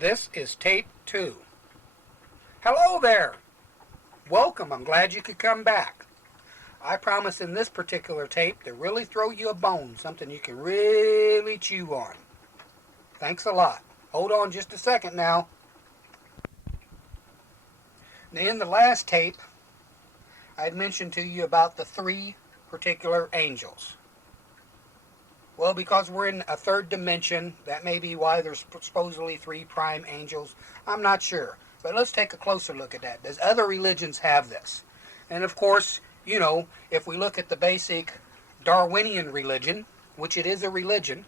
This is tape 2. Hello there! Welcome, I'm glad you could come back. I promise in this particular tape to really throw you a bone, something you can really chew on. Thanks a lot. Hold on just a second now. In the last tape, I'd mentioned to you about the three particular angels. Well, because we're in a third dimension, that may be why there's supposedly three prime angels. I'm not sure. But let's take a closer look at that. Does other religions have this? And of course, if we look at the basic Darwinian religion, which it is a religion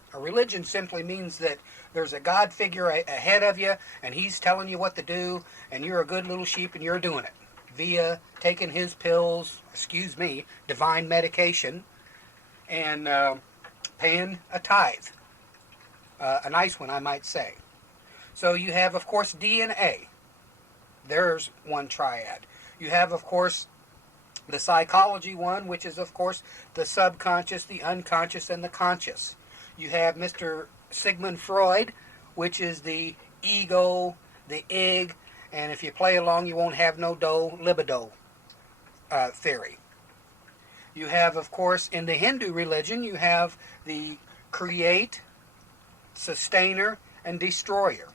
simply means that there's a God figure ahead of you, and he's telling you what to do, and you're a good little sheep and you're doing it via taking his pills, divine medication, and paying a tithe. A nice one, I might say. So you have, of course, DNA. There's one triad. You have, of course, the psychology one, which is, of course, the subconscious, the unconscious, and the conscious. You have Mr. Sigmund Freud, which is the ego, the ig, and if you play along, you won't have no libido theory. You have, of course, in the Hindu religion, you have the create, sustainer, and destroyer.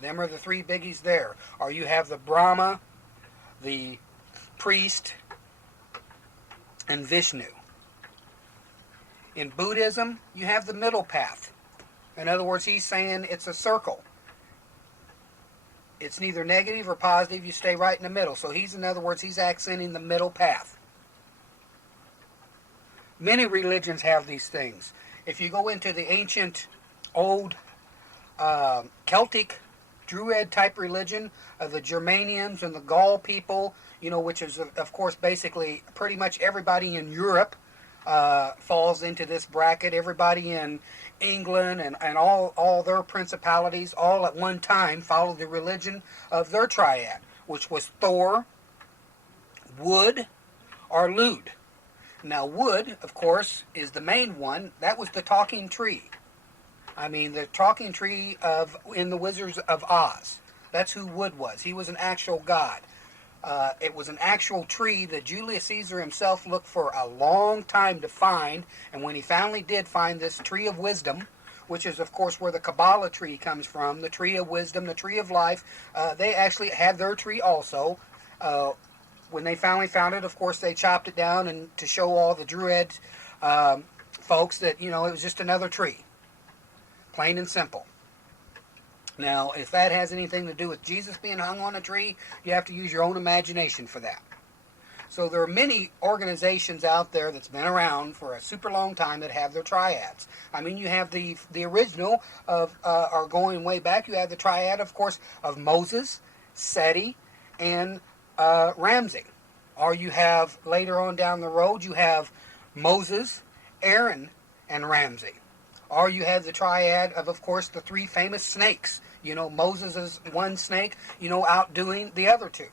Them are the three biggies there. Or you have the Brahma, the priest, and Vishnu. In Buddhism, you have the middle path. In other words, he's saying it's a circle. It's neither negative or positive. You stay right in the middle. So in other words, he's accenting the middle path. Many religions have these things. If you go into the ancient, old Celtic Druid type religion of the Germanians and the Gaul people, which is, of course, basically pretty much everybody in Europe falls into this bracket. Everybody in England and all their principalities all at one time followed the religion of their triad, which was Thor, Wood, or Lud. Now, wood, of course, is the main one. That was the talking tree. The talking tree in the Wizards of Oz. That's who Wood was. He was an actual god. It was an actual tree that Julius Caesar himself looked for a long time to find. And when he finally did find this tree of wisdom, which is, of course, where the Kabbalah tree comes from, the tree of wisdom, the tree of life, they actually had their tree also. When they finally found it, of course, they chopped it down and to show all the Druid folks that, it was just another tree. Plain and simple. Now, if that has anything to do with Jesus being hung on a tree, you have to use your own imagination for that. So there are many organizations out there that's been around for a super long time that have their triads. You have the original of, or going way back, you have the triad, of course, of Moses, Seti, and Ramsey. Or you have, later on down the road, you have Moses, Aaron, and Ramsey. Or you have the triad of course, the three famous snakes. Moses is one snake, outdoing the other two.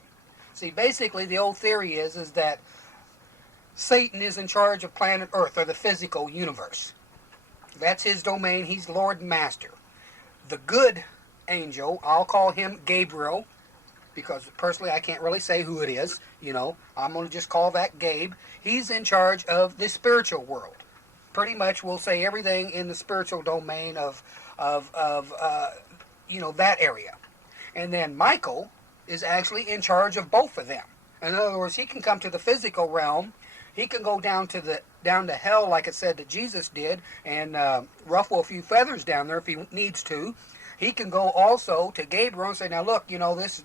See, basically the old theory is that Satan is in charge of planet Earth, or the physical universe. That's his domain. He's Lord and Master. The good angel, I'll call him Gabriel, because personally I can't really say who it is. I'm going to just call that Gabe. He's in charge of the spiritual world. Pretty much we'll say everything in the spiritual domain of that area. And then Michael is actually in charge of both of them. In other words, he can come to the physical realm. He can go down to hell, like it said that Jesus did, and ruffle a few feathers down there if he needs to. He can go also to Gabriel and say, now look, this,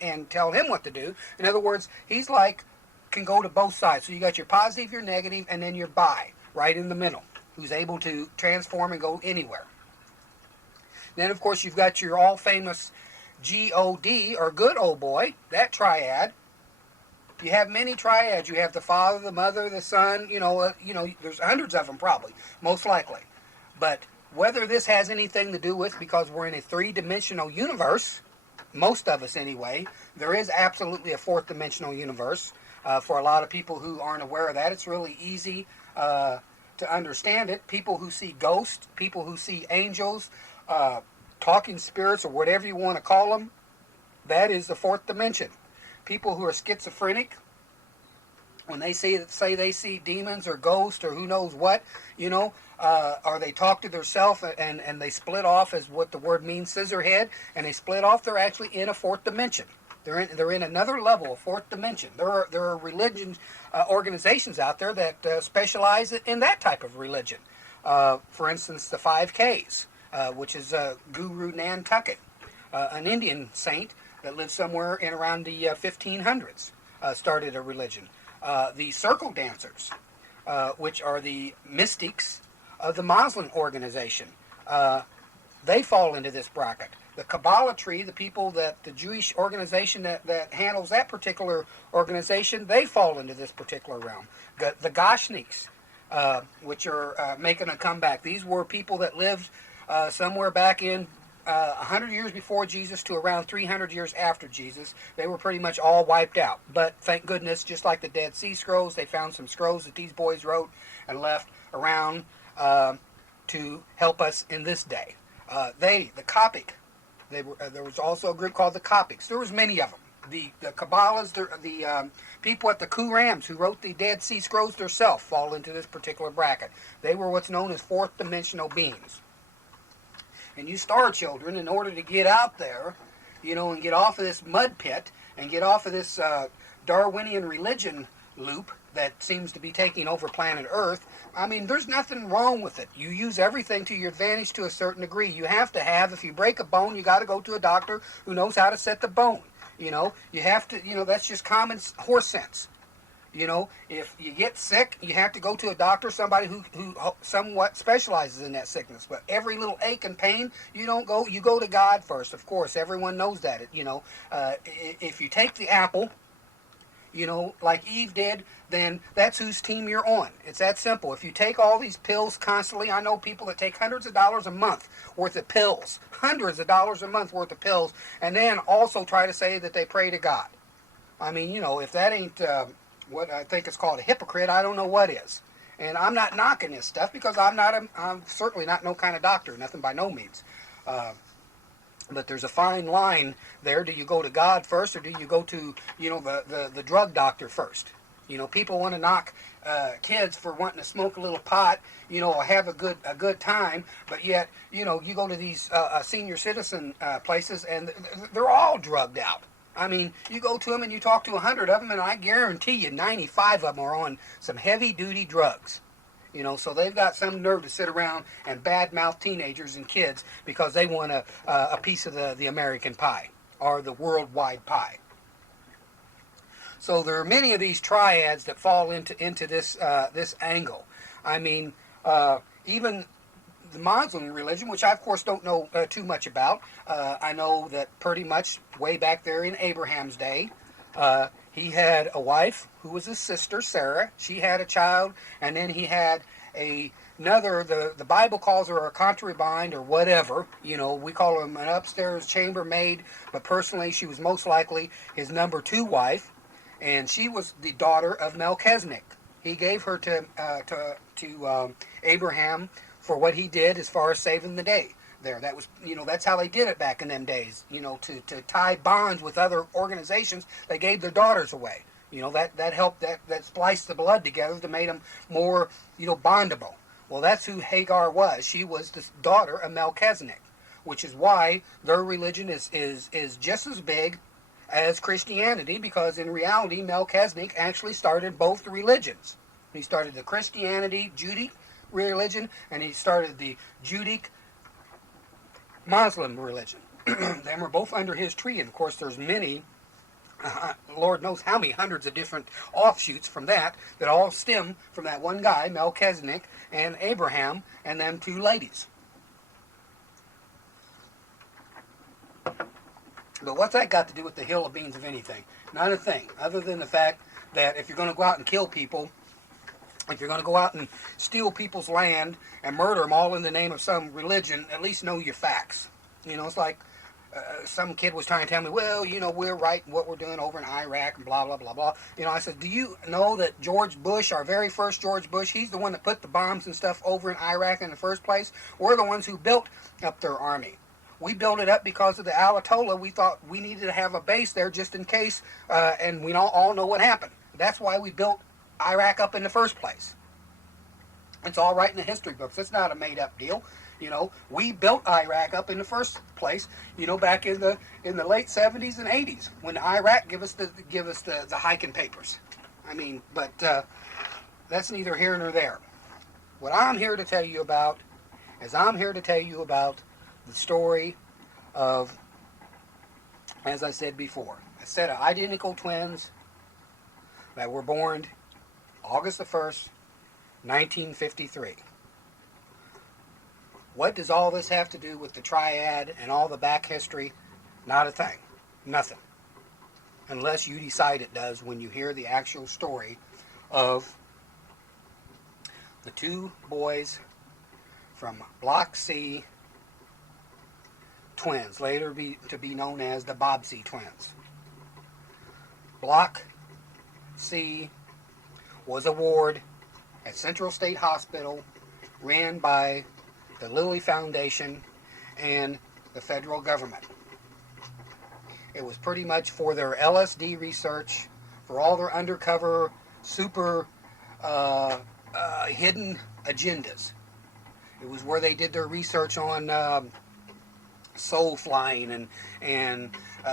and tell him what to do. In other words, he's can go to both sides. So you got your positive, your negative, and then your bi, right in the middle, who's able to transform and go anywhere. Then, of course, you've got your all-famous G-O-D, or good old boy, that triad. You have many triads. You have the Father, the Mother, the Son, there's hundreds of them probably, most likely. But whether this has anything to do with, because we're in a three-dimensional universe, most of us anyway, there is absolutely a fourth-dimensional universe. For a lot of people who aren't aware of that, it's really easy to understand it. People who see ghosts, people who see angels, talking spirits, or whatever you want to call them, that is the fourth dimension. People who are schizophrenic, when they say they see demons or ghosts or who knows what, or they talk to themselves and they split off, as what the word means, scissor head, and they split off, they're actually in a fourth dimension. They're in another level, a fourth dimension. There are religions, organizations out there that specialize in that type of religion. For instance, the 5Ks, which is Guru Nantucket, an Indian saint that lived somewhere in around the 1500s, started a religion. The circle dancers, which are the mystics of the Muslim organization, they fall into this bracket. The Kabbalah tree, the people the Jewish organization that handles that particular organization, they fall into this particular realm. The Gashniks, which are making a comeback. These were people that lived somewhere back in 100 years before Jesus to around 300 years after Jesus. They were pretty much all wiped out. But thank goodness, just like the Dead Sea Scrolls, they found some scrolls that these boys wrote and left around to help us in this day. The Coptic, there was also a group called the Coptics. There was many of them. The Kabbalists, the people at the Qurans who wrote the Dead Sea Scrolls themselves fall into this particular bracket. They were what's known as fourth dimensional beings. And you star children, in order to get out there, and get off of this mud pit and get off of this Darwinian religion loop that seems to be taking over planet Earth, I mean, there's nothing wrong with it. You use everything to your advantage to a certain degree. You have to have, if you break a bone, you got to go to a doctor who knows how to set the bone. You have to, that's just common horse sense. If you get sick, you have to go to a doctor, somebody who somewhat specializes in that sickness. But every little ache and pain, you go to God first. Of course, everyone knows that. If you take the apple, like Eve did, then that's whose team you're on. It's that simple. If you take all these pills constantly, I know people that take hundreds of dollars a month worth of pills, hundreds of dollars a month worth of pills, and then also try to say that they pray to God. I mean, if that ain't what I think is called a hypocrite, I don't know what is. And I'm not knocking this stuff because I'm certainly not no kind of doctor, nothing by no means. But there's a fine line there. Do you go to God first, or do you go to the drug doctor first? People want to knock kids for wanting to smoke a little pot, or have a good time, but yet you go to these senior citizen places and they're all drugged out. I mean, you go to them and you talk to 100 of them, and I guarantee you 95 of them are on some heavy-duty drugs. So they've got some nerve to sit around and badmouth teenagers and kids because they want a piece of the American pie or the worldwide pie. So there are many of these triads that fall into this angle. I mean, even the Muslim religion, which I of course don't know too much about. I know that pretty much way back there in Abraham's day, he had a wife who was his sister, Sarah. She had a child, and then he had another, the Bible calls her a concubine or whatever. We call him an upstairs chambermaid, but personally she was most likely his number 2 wife, and she was the daughter of Melchizedek. He gave her to Abraham for what he did as far as saving the day there. That was, that's how they did it back in them days. To tie bonds with other organizations, they gave their daughters away. That helped, that spliced the blood together to make them more, bondable. Well, that's who Hagar was. She was the daughter of Melchizedek, which is why their religion is just as big as Christianity, because in reality, Melchizedek actually started both the religions. He started the Christianity, Judaic religion, and he started the Judaic Muslim religion. They were both under his tree, and of course there's many, Lord knows how many hundreds of different offshoots from that all stem from that one guy, Melchizedek, and Abraham, and them 2 ladies. But what's that got to do with the hill of beans of anything? Not a thing, other than the fact that if you're going to go out and kill people, if you're going to go out and steal people's land and murder them all in the name of some religion, at least know your facts. It's like some kid was trying to tell me, well, we're right in what we're doing over in Iraq and blah, blah, blah, blah. I said, do you know that George Bush, our very first George Bush, he's the one that put the bombs and stuff over in Iraq in the first place? We're the ones who built up their army. We built it up because of the Ayatollah. We thought we needed to have a base there just in case, and we all know what happened. That's why we built Iraq up in the first place. It's all right in the history books. It's not a made-up deal. We built Iraq up in the first place. Back in the late 70s and 80s when Iraq give us the hiking papers. But that's neither here nor there. What I'm here to tell you about is the story of, as I said before, a set of identical twins that were born August the 1st, 1953. What does all this have to do with the triad and all the back history? Not a thing. Nothing. Unless you decide it does when you hear the actual story of the two boys from Block C twins, later to be known as the Bobbsey twins. Block C was a ward at Central State Hospital ran by the Lilly Foundation and the federal government. It was pretty much for their LSD research, for all their undercover, super hidden agendas. It was where they did their research on soul flying and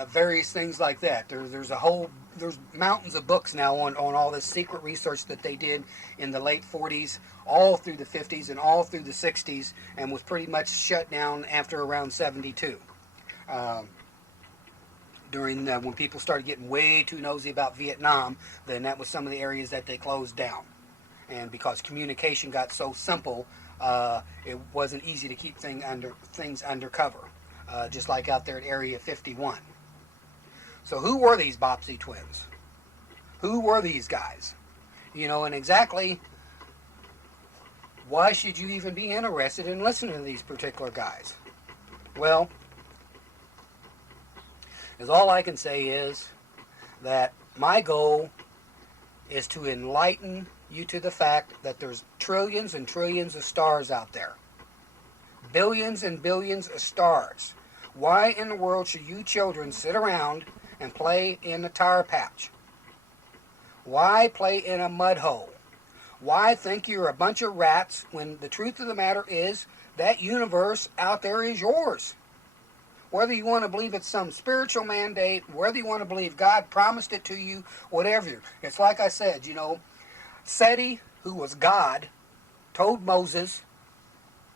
various things like that. There's mountains of books now on all this secret research that they did in the late 40s, all through the 50s, and all through the 60s, and was pretty much shut down after around 72. When people started getting way too nosy about Vietnam, then that was some of the areas that they closed down. And because communication got so simple, it wasn't easy to keep things undercover, just like out there at Area 51. So who were these Bobbsey twins? Who were these guys? And exactly why should you even be interested in listening to these particular guys? Well, all I can say is that my goal is to enlighten you to the fact that there's trillions and trillions of stars out there. Billions and billions of stars. Why in the world should you children sit around and play in a tire patch? Why play in a mud hole? Why think you're a bunch of rats when the truth of the matter is that universe out there is yours? Whether you want to believe it's some spiritual mandate, whether you want to believe God promised it to you, whatever. It's like I said, Seti, who was God, told Moses,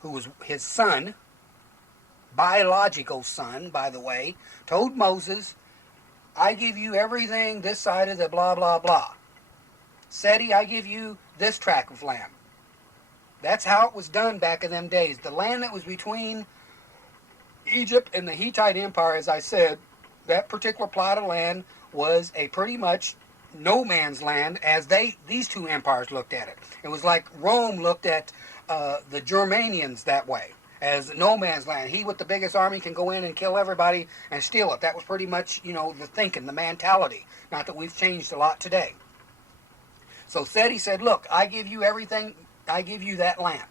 who was his son, biological son, by the way, told Moses, I give you everything this side of the blah, blah, blah. Seti, I give you this tract of land. That's how it was done back in them days. The land that was between Egypt and the Hittite Empire, as I said, that particular plot of land was a pretty much no man's land as these two empires looked at it. It was like Rome looked at the Germanians that way, as no man's land. He with the biggest army can go in and kill everybody and steal it. That was pretty much, the thinking, the mentality. Not that we've changed a lot today. So Seti said, look, I give you everything, I give you that land.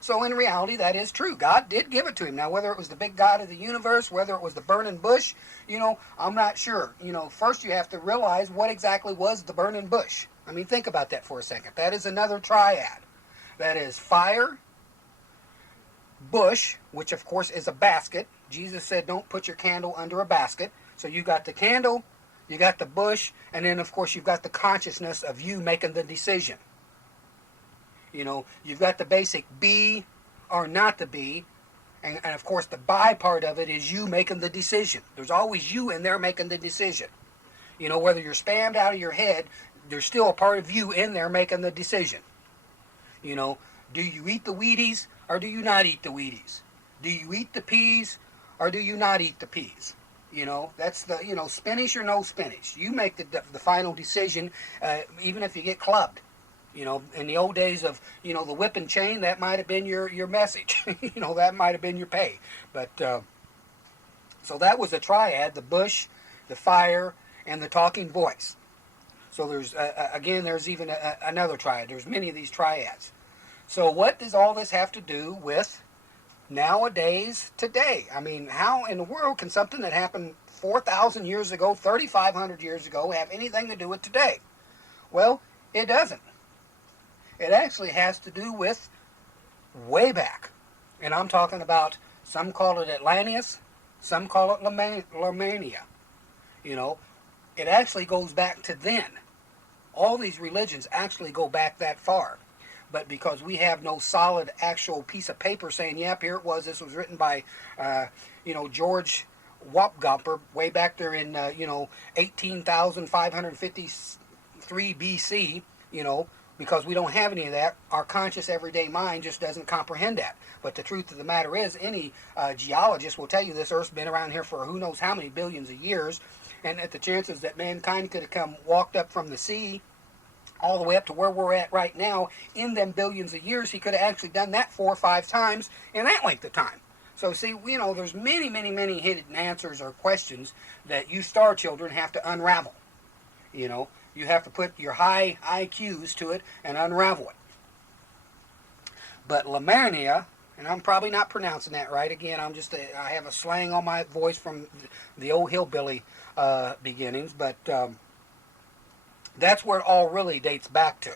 So in reality, that is true. God did give it to him. Now, whether it was the big God of the universe, whether it was the burning bush, I'm not sure. First you have to realize what exactly was the burning bush. Think about that for a second. That is another triad. That is fire, bush, which of course is a basket. Jesus said don't put your candle under a basket. So you got the candle, you got the bush, and then of course you've got the consciousness of you making the decision. You've got the basic be or not to be, and of course the by part of it is you making the decision. There's always you in there making the decision. Whether you're spammed out of your head, there's still a part of you in there making the decision. Do you eat the Wheaties or do you not eat the Wheaties? Do you eat the peas or do you not eat the peas? That's the, spinach or no spinach. You make the final decision, even if you get clubbed. In the old days of, the whip and chain, that might have been your message. That might have been your pay. But, so that was a triad, the bush, the fire, and the talking voice. So there's, there's even another triad. There's many of these triads. So what does all this have to do with nowadays today. I mean, how in the world can something that happened 4,000 years ago, 3,500 years ago, have anything to do with today? Well, it doesn't. It actually has to do with way back. And I'm talking about, some call it Atlantis, some call it Lemania. You know, it actually goes back to then. All these religions actually go back that far. But because we have no solid actual piece of paper saying, yep, here it was, this was written by, George Wapgumper way back there in, 18,553 BC, because we don't have any of that, our conscious everyday mind just doesn't comprehend that. But the truth of the matter is, any geologist will tell you this Earth's been around here for who knows how many billions of years, and that the chances that mankind could have walked up from the sea all the way up to where we're at right now in them billions of years, he could have actually done that 4 or 5 times in that length of time. So see, there's many, many, many hidden answers or questions that you star children have to unravel. You have to put your high IQs to it and unravel it. But Lemania, and I'm probably not pronouncing that right. Again, I have a slang on my voice from the old hillbilly beginnings, but that's where it all really dates back to.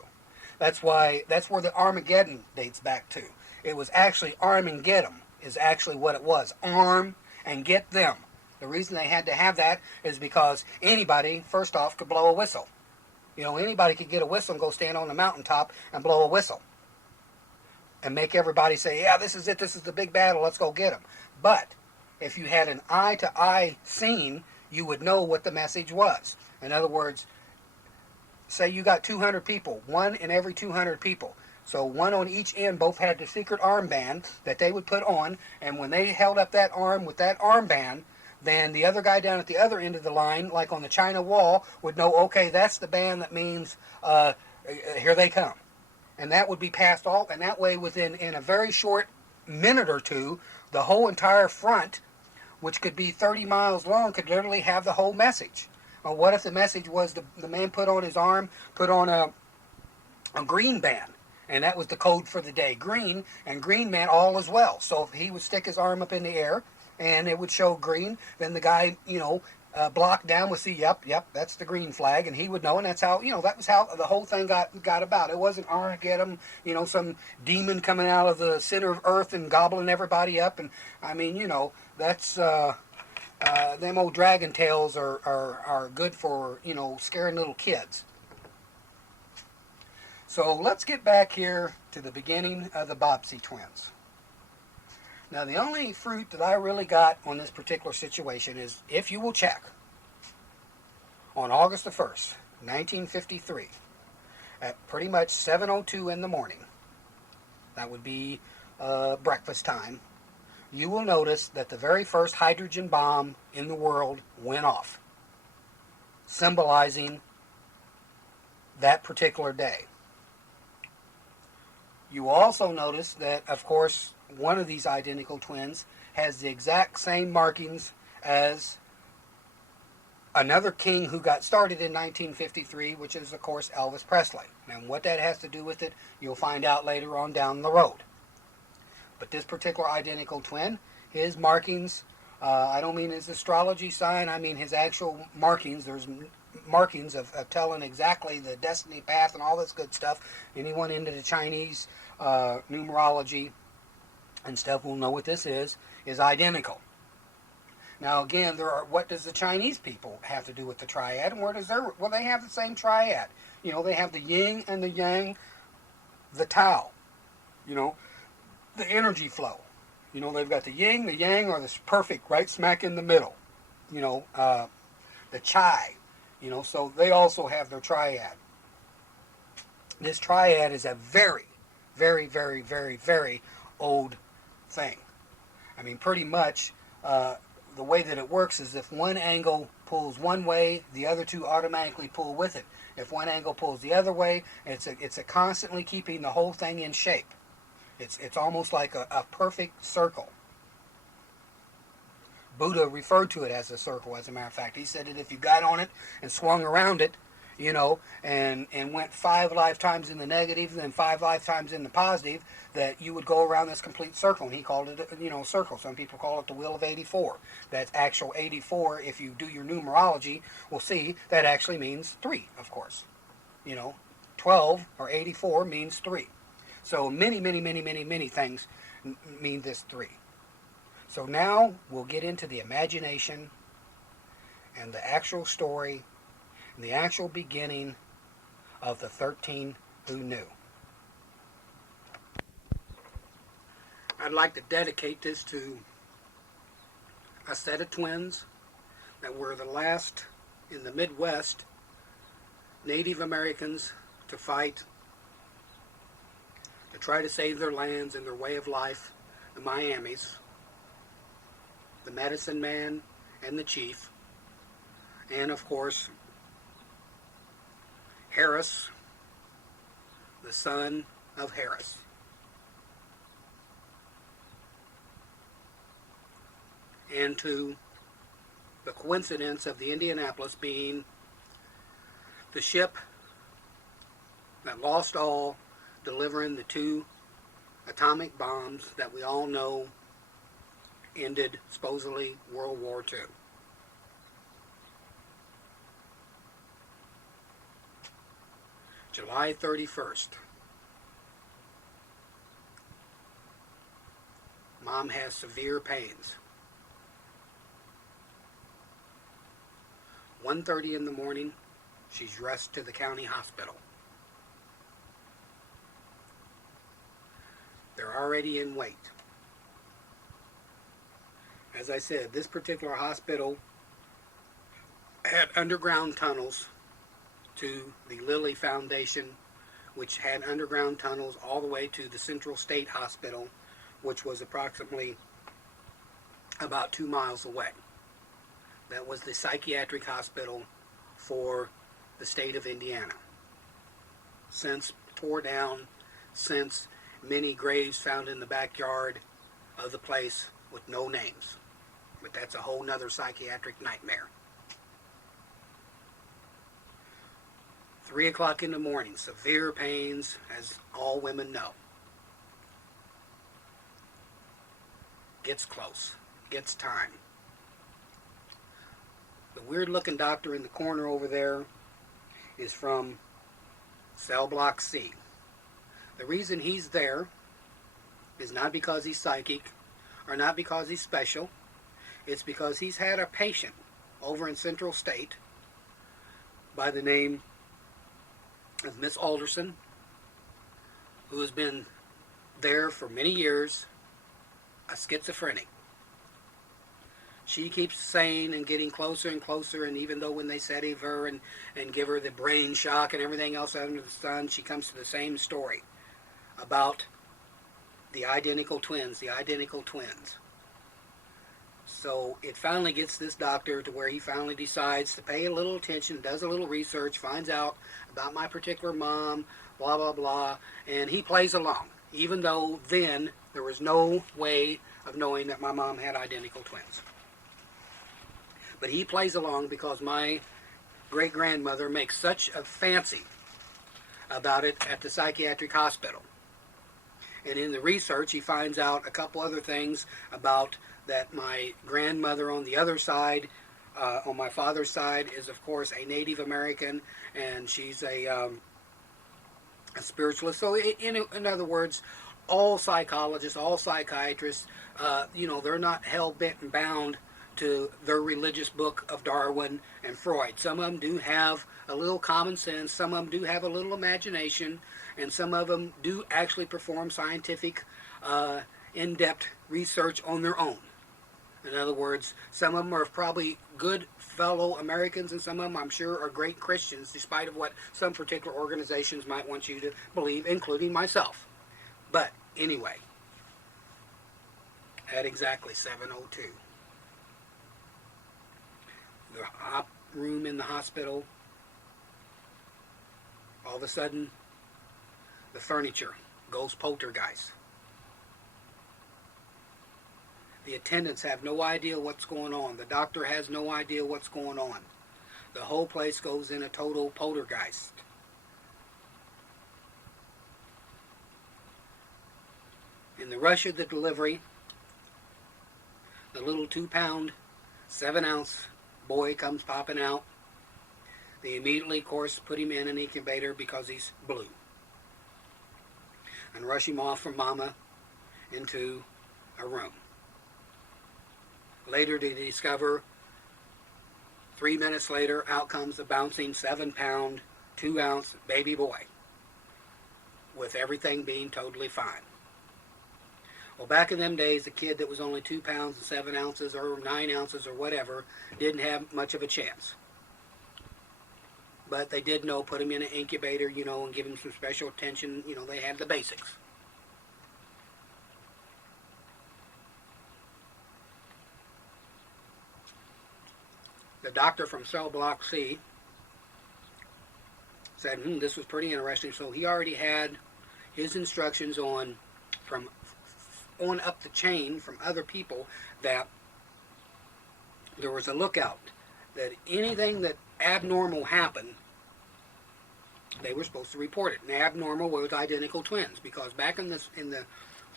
That's where the Armageddon dates back to. It was actually arm and get 'em is actually what it was. Arm and get them. The reason they had to have that is because anybody, first off, could blow a whistle. Anybody could get a whistle and go stand on the mountaintop and blow a whistle. And make everybody say, yeah, this is it, this is the big battle, let's go get them. But if you had an eye-to-eye scene, you would know what the message was. In other words, say you got 200 people, one in every 200 people. So one on each end both had the secret armband that they would put on, and when they held up that arm with that armband, then the other guy down at the other end of the line, like on the China wall, would know, okay, that's the band that means here they come. And that would be passed off, and that way in a very short minute or two, the whole entire front, which could be 30 miles long, could literally have the whole message. Well, what if the message was the man put on his arm, put on a green band, and that was the code for the day. Green, and green meant all is well. So if he would stick his arm up in the air, and it would show green, then the guy, blocked down would see, yep, that's the green flag, and he would know, and that's how, that was how the whole thing got about. It wasn't Armageddon, some demon coming out of the center of Earth and gobbling everybody up, and I mean, that's... them old dragon tales are good for, scaring little kids. So let's get back here to the beginning of the Bobbsey twins. Now, the only fruit that I really got on this particular situation is, if you will check, on August the 1st, 1953, at pretty much 7:02 in the morning, that would be breakfast time, you will notice that the very first hydrogen bomb in the world went off, symbolizing that particular day. You will also notice that, of course, one of these identical twins has the exact same markings as another king who got started in 1953, which is, of course, Elvis Presley. And what that has to do with it, you'll find out later on down the road. But this particular identical twin, his markings, I don't mean his astrology sign, I mean his actual markings. There's markings of telling exactly the destiny path and all this good stuff. Anyone into the Chinese numerology and stuff will know what this is identical. Now again, what does the Chinese people have to do with the triad, and well, they have the same triad. They have the yin and the yang, the Tao, the energy flow. They've got the yin, the yang, or the perfect right smack in the middle. The chai. So they also have their triad. This triad is a very, very, very, very, very old thing. I mean, pretty much the way that it works is if one angle pulls one way, the other two automatically pull with it. If one angle pulls the other way, it's a constantly keeping the whole thing in shape. It's almost like a perfect circle. Buddha referred to it as a circle, as a matter of fact. He said that if you got on it and swung around it, and went 5 lifetimes in the negative, then 5 lifetimes in the positive, that you would go around this complete circle. And he called it, circle. Some people call it the wheel of 84. That's actual 84. If you do your numerology, we'll see that actually means 3, of course. You know, 12 or 84 means 3. So many, many, many, many, many things mean this 3. So now we'll get into the imagination and the actual story and the actual beginning of the 13 who knew. I'd like to dedicate this to a set of twins that were the last in the Midwest Native Americans to fight, to try to save their lands and their way of life, the Miamis, the medicine man and the chief, and of course Harris, the son of Harris. And to the coincidence of the Indianapolis being the ship that lost all, delivering the 2 atomic bombs that we all know ended, supposedly, World War II. July 31st. Mom has severe pains. 1:30 in the morning, she's rushed to the county hospital. They're already in wait. As I said, this particular hospital had underground tunnels to the Lilly Foundation, which had underground tunnels all the way to the Central State Hospital, which was approximately about 2 miles away. That was the psychiatric hospital for the state of Indiana. Since tore down, since many graves found in the backyard of the place with no names. But that's a whole nother psychiatric nightmare. 3 o'clock in the morning, severe pains, as all women know. Gets close, gets time. The weird looking doctor in the corner over there is from cell block C. The reason he's there is not because he's psychic or not because he's special. It's because he's had a patient over in Central State by the name of Miss Alderson, who has been there for many years, a schizophrenic. She keeps saying and getting closer and closer, and even though when they sedate her and give her the brain shock and everything else under the sun, she comes to the same story about the identical twins, So it finally gets this doctor to where he finally decides to pay a little attention, does a little research, finds out about my particular mom, blah, blah, blah, and he plays along, even though then there was no way of knowing that my mom had identical twins. But he plays along because my great-grandmother makes such a fancy about it at the psychiatric hospital. And in the research, he finds out a couple other things about that my grandmother on the other side, on my father's side, is of course a Native American, and she's a spiritualist. So in other words, all psychologists, all psychiatrists, they're not hell-bent and bound to their religious book of Darwin and Freud. Some of them do have a little common sense, some of them do have a little imagination, and some of them do actually perform scientific, in-depth research on their own. In other words, some of them are probably good fellow Americans, and some of them, I'm sure, are great Christians, despite of what some particular organizations might want you to believe, including myself. But anyway, at exactly 7:02, the op room in the hospital, all of a sudden, the furniture goes poltergeist. The attendants have no idea what's going on. The doctor has no idea what's going on. The whole place goes in a total poltergeist. In the rush of the delivery, the little 2 pound, 7 ounce boy comes popping out. They immediately, of course, put him in an incubator because he's blue, and rush him off from mama into a room. Later they discover, 3 minutes later, out comes the bouncing 7 pound, 2 ounce baby boy, with everything being totally fine. Well, back in them days, a kid that was only 2 pounds and 7 ounces or 9 ounces or whatever didn't have much of a chance. But they did know, put him in an incubator, and give him some special attention. They had the basics. The doctor from cell block C said, this was pretty interesting. So he already had his instructions from on up the chain from other people, that there was a lookout, that anything that abnormal happened, they were supposed to report it. And abnormal was identical twins, because back in the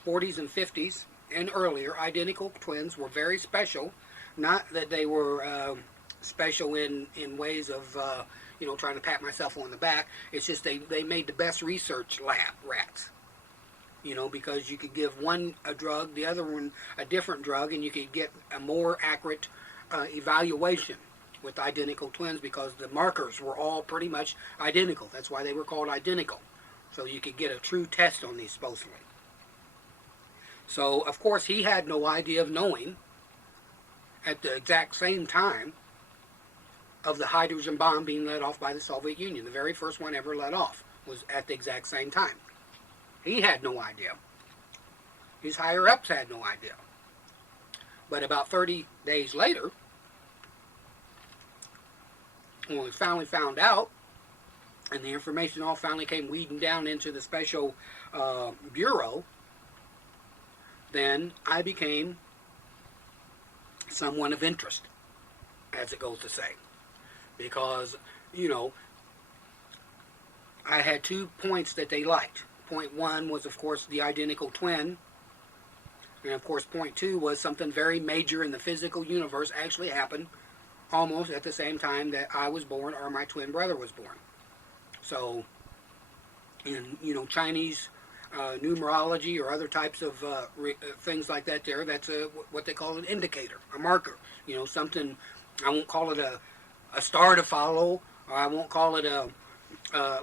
40s and 50s and earlier, identical twins were very special. Not that they were special in ways of trying to pat myself on the back. It's just they made the best research lab rats. Because you could give one a drug, the other one a different drug, and you could get a more accurate evaluation with identical twins, because the markers were all pretty much identical. That's why they were called identical. So you could get a true test on these, supposedly. So, of course, he had no idea of knowing at the exact same time of the hydrogen bomb being let off by the Soviet Union. The very first one ever let off was at the exact same time. He had no idea. His higher-ups had no idea. But about 30 days later, when we finally found out, and the information all finally came weeding down into the special bureau, then I became someone of interest, as it goes to say. Because, I had 2 points that they liked. Point 1 was, of course, the identical twin. And, of course, point 2 was something very major in the physical universe actually happened almost at the same time that I was born or my twin brother was born. So, in, Chinese numerology or other types of things like that that's what they call an indicator, a marker. Something, I won't call it a star to follow, or I won't call it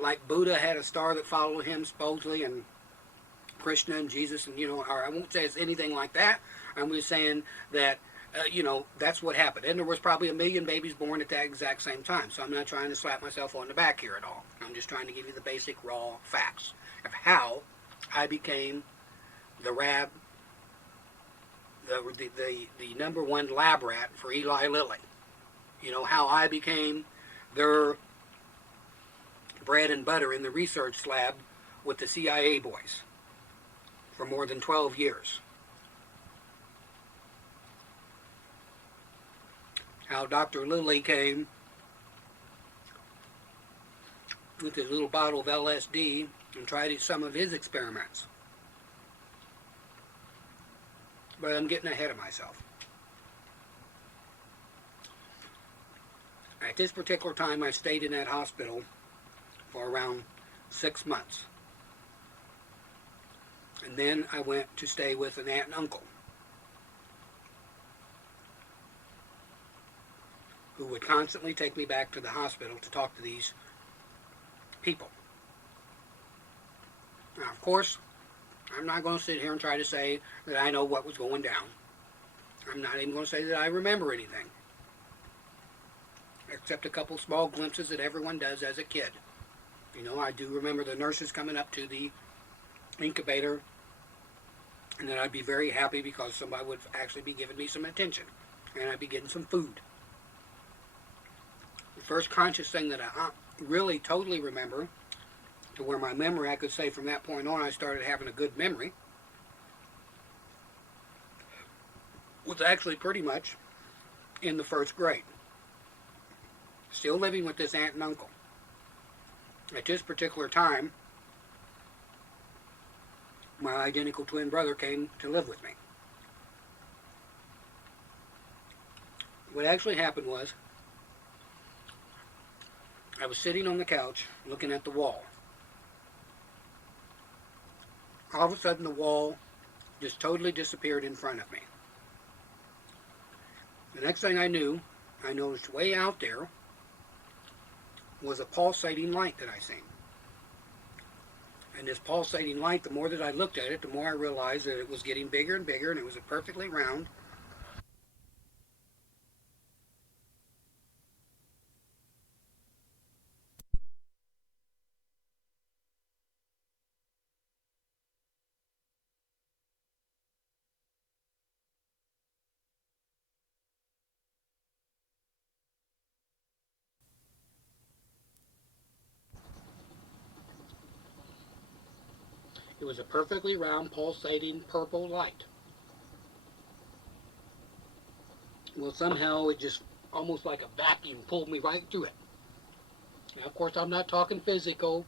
like Buddha had a star that followed him, supposedly, and Krishna and Jesus, and, or I won't say it's anything like that. I'm just saying that, that's what happened. And there was probably 1 million babies born at that exact same time. So I'm not trying to slap myself on the back here at all. I'm just trying to give you the basic raw facts of how I became the number 1 lab rat for Eli Lilly. How I became their bread and butter in the research lab with the CIA boys for more than 12 years. How Dr. Lilly came with his little bottle of LSD and tried some of his experiments. But I'm getting ahead of myself. At this particular time, I stayed in that hospital for around 6 months. And then I went to stay with an aunt and uncle who would constantly take me back to the hospital to talk to these people. Now, of course, I'm not going to sit here and try to say that I know what was going down. I'm not even going to say that I remember anything, except a couple small glimpses that everyone does as a kid. I do remember the nurses coming up to the incubator, and then I'd be very happy because somebody would actually be giving me some attention, and I'd be getting some food. The first conscious thing that I really totally remember, to where my memory, I could say from that point on, I started having a good memory, was actually pretty much in the 1st grade. still living with this aunt and uncle. At this particular time, my identical twin brother came to live with me. What actually happened was, I was sitting on the couch looking at the wall. All of a sudden, the wall just totally disappeared in front of me. The next thing I knew, I noticed way out there was a pulsating light that I seen. And this pulsating light, the more that I looked at it, the more I realized that it was getting bigger and bigger, and it was perfectly round. It was a perfectly round, pulsating purple light. Well, somehow it just almost like a vacuum pulled me right through it. Now, of course, I'm not talking physical,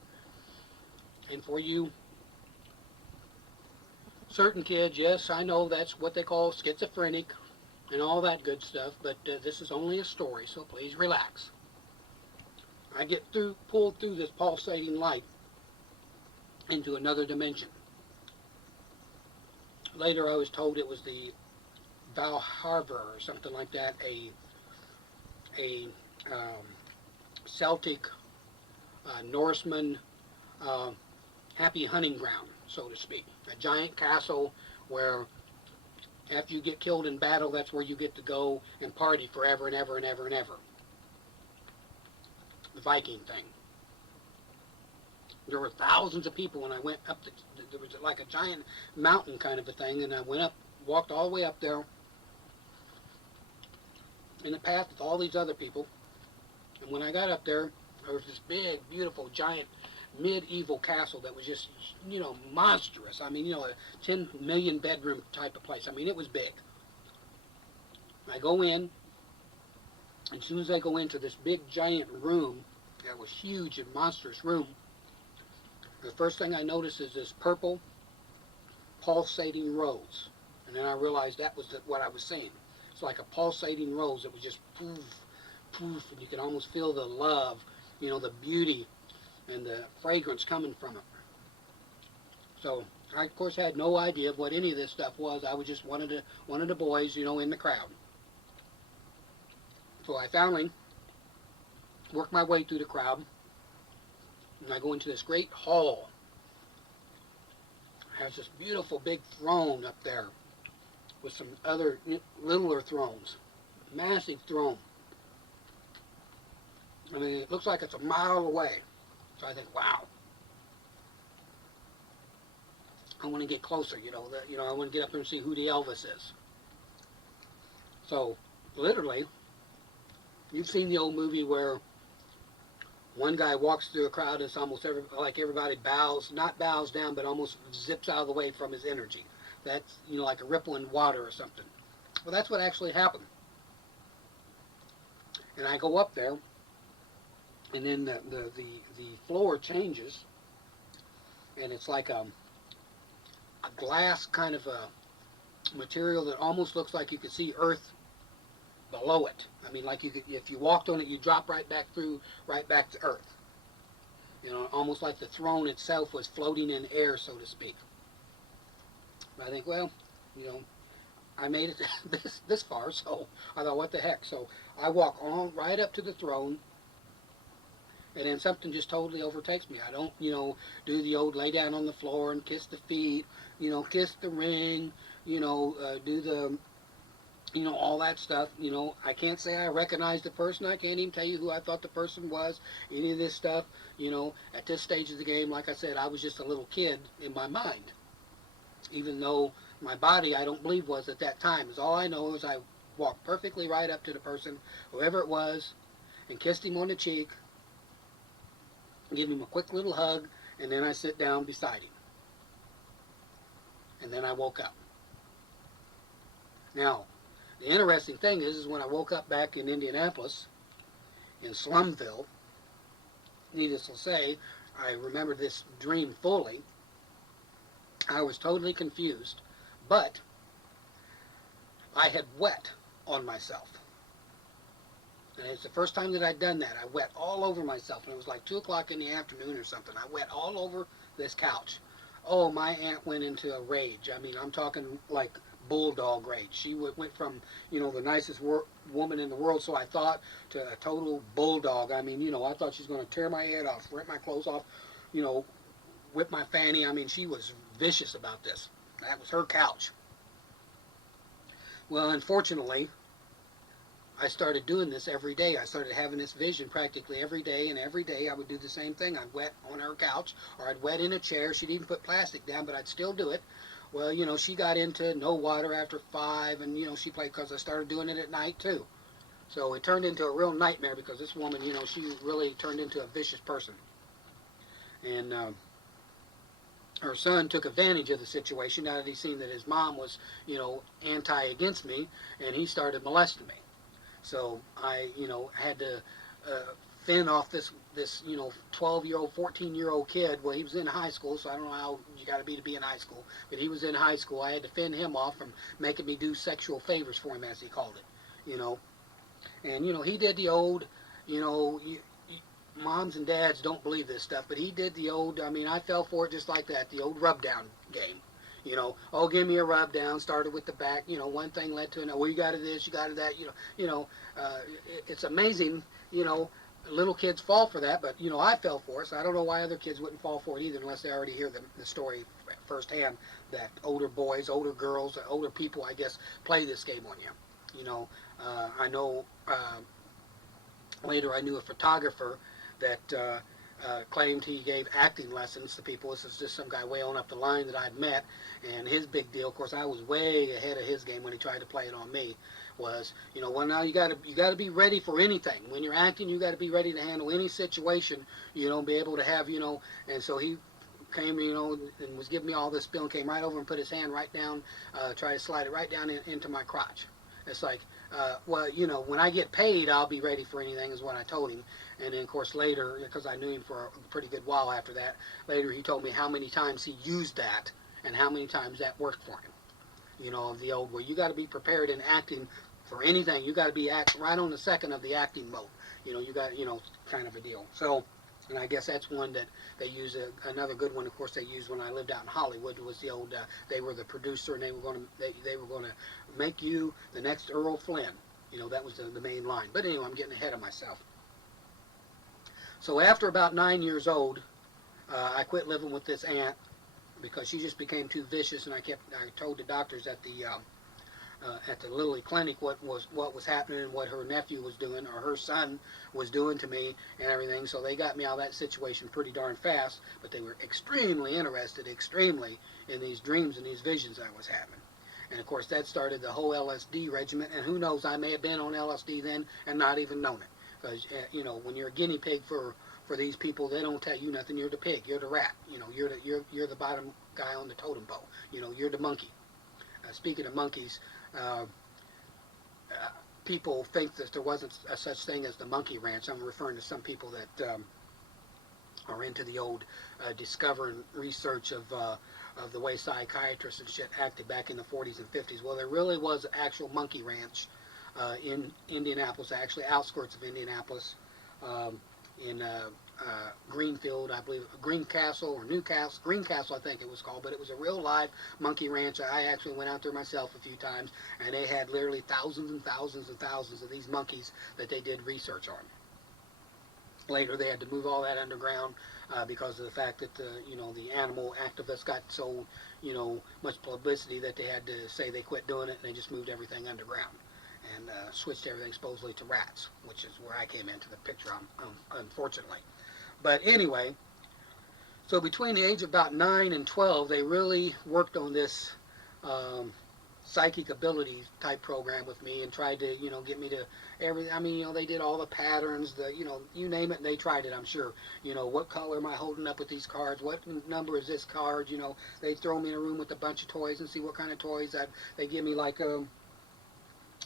and for you certain kids, yes, I know that's what they call schizophrenic and all that good stuff, but this is only a story, so please relax. I get pulled through this pulsating light into another dimension. Later, I was told it was the Valhalla or something like that, a Celtic Norseman uh, happy hunting ground, so to speak. A giant castle where after you get killed in battle, that's where you get to go and party forever and ever and ever and ever. The Viking thing. There were thousands of people when I went up. There was like a giant mountain kind of a thing, and I went up, walked all the way up there in the path with all these other people. And when I got up there, there was this big, beautiful, giant medieval castle that was just, monstrous. I mean, a 10 million bedroom type of place. I mean, it was big. I go in, and as soon as I go into this big, giant room, that was huge and monstrous room, the first thing I noticed is this purple, pulsating rose. And then I realized that was what I was seeing. It's like a pulsating rose that was just poof, poof, and you can almost feel the love, the beauty and the fragrance coming from it. So I, of course, had no idea of what any of this stuff was. I was just one of the boys, in the crowd. So I finally worked my way through the crowd, and I go into this great hall. It has this beautiful big throne up there with some other littler thrones. Massive throne. I mean, it looks like it's a mile away. So I think, wow. I want to get closer, I want to get up there and see who the Elvis is. So, literally, you've seen the old movie where one guy walks through a crowd and it's almost like everybody not bows down, but almost zips out of the way from his energy. That's, like a ripple in water or something. Well, that's what actually happened. And I go up there, and then the floor changes, and it's like a glass kind of a material that almost looks like you could see Earth below it. I mean, like if you walked on it, you drop right back to Earth. Almost like the throne itself was floating in air, so to speak. But I think, well, I made it this far, so I thought, what the heck? So I walk on right up to the throne, and then something just totally overtakes me. I don't, do the old lay down on the floor and kiss the feet, kiss the ring, do the, all that stuff. I can't say I recognize the person. I can't even tell you who I thought the person was. Any of this stuff, at this stage of the game, like I said, I was just a little kid in my mind. Even though my body, I don't believe, was at that time. Is all I know is I walked perfectly right up to the person, whoever it was, and kissed him on the cheek, give him a quick little hug, and then I sit down beside him. And then I woke up. Now, the interesting thing is when I woke up back in Indianapolis, in Slumville. Needless to say, I remember this dream fully. I was totally confused, but I had wet on myself. And it's the first time that I'd done that. I wet all over myself, and it was like 2 o'clock in the afternoon or something. I wet all over this couch. Oh, my aunt went into a rage. I mean, I'm talking like bulldog rage. She went from, the nicest woman in the world, so I thought, to a total bulldog. I mean, I thought she was going to tear my head off, rip my clothes off, you know, whip my fanny. I mean, she was vicious about this. That was her couch. Well, unfortunately, I started doing this every day. I started having this vision practically every day, and every day I would do the same thing. I'd wet on her couch, or I'd wet in a chair. She'd even put plastic down, but I'd still do it. Well, she got into no water after 5, and, she played, because I started doing it at night, too. So it turned into a real nightmare, because this woman, she really turned into a vicious person. And her son took advantage of the situation now that he seen that his mom was, against me, and he started molesting me. So I, had to fend off this 12-year-old, 14-year-old kid. Well, he was in high school, so I don't know how you got to be in high school. But he was in high school. I had to fend him off from making me do sexual favors for him, as he called it, And, he did the old, moms and dads don't believe this stuff, but he did the old, I fell for it just like that, the old rub-down game. Oh, give me a rub down, started with the back, one thing led to another, well, you got to this, you got to that, it's amazing, little kids fall for that, but, I fell for it, so I don't know why other kids wouldn't fall for it either, unless they already hear the story firsthand, that older boys, older girls, older people, I guess, play this game on you. I know, later I knew a photographer that claimed he gave acting lessons to people. This is just some guy way on up the line that I'd met, and his big deal, of course, I was way ahead of his game when he tried to play it on me, was, well, now you got to be ready for anything. When you're acting, you got to be ready to handle any situation, be able to have, and so he came, and was giving me all this spiel, and came right over and put his hand right down, try to slide it right down into my crotch. It's like, well, when I get paid, I'll be ready for anything, is what I told him. And then, of course, later, because I knew him for a pretty good while after that, later he told me how many times he used that and how many times that worked for him. The old, well, you got to be prepared in acting for anything. You got to be right on the second of the acting mode. You got, kind of a deal. So, and I guess that's one that they use. Another good one, of course, they used when I lived out in Hollywood, was the old, they were the producer, and they were going to make you the next Earl Flynn. That was the main line. But anyway, I'm getting ahead of myself. So after about 9 years old, I quit living with this aunt because she just became too vicious, and I told the doctors at the Lilly Clinic what was happening and what her nephew was doing, or her son was doing to me and everything. So they got me out of that situation pretty darn fast, but they were extremely interested, in these dreams and these visions I was having. And of course that started the whole LSD regimen, and who knows, I may have been on LSD then and not even known it. Because, when you're a guinea pig for these people, they don't tell you nothing. You're the pig. You're the rat. You're the bottom guy on the totem pole. You're the monkey. Speaking of monkeys, people think that there wasn't a such thing as the monkey ranch. I'm referring to some people that are into the old discovering research of the way psychiatrists and shit acted back in the 40s and 50s. Well, there really was an actual monkey ranch in Indianapolis, actually outskirts of Indianapolis, in Greenfield, I believe, Greencastle or Newcastle, Greencastle I think it was called, but it was a real live monkey ranch. I actually went out there myself a few times, and they had literally thousands and thousands and thousands of these monkeys that they did research on. Later they had to move all that underground because of the fact that the animal activists got so much publicity that they had to say they quit doing it, and they just moved everything underground and switched everything supposedly to rats, which is where I came into the picture, unfortunately. But anyway, so between the age of about 9 and 12, they really worked on this psychic ability type program with me, and tried to, get me to they did all the patterns, you name it, and they tried it, I'm sure. What color am I holding up with these cards? What number is this card? They throw me in a room with a bunch of toys and see what kind of toys they give me, like,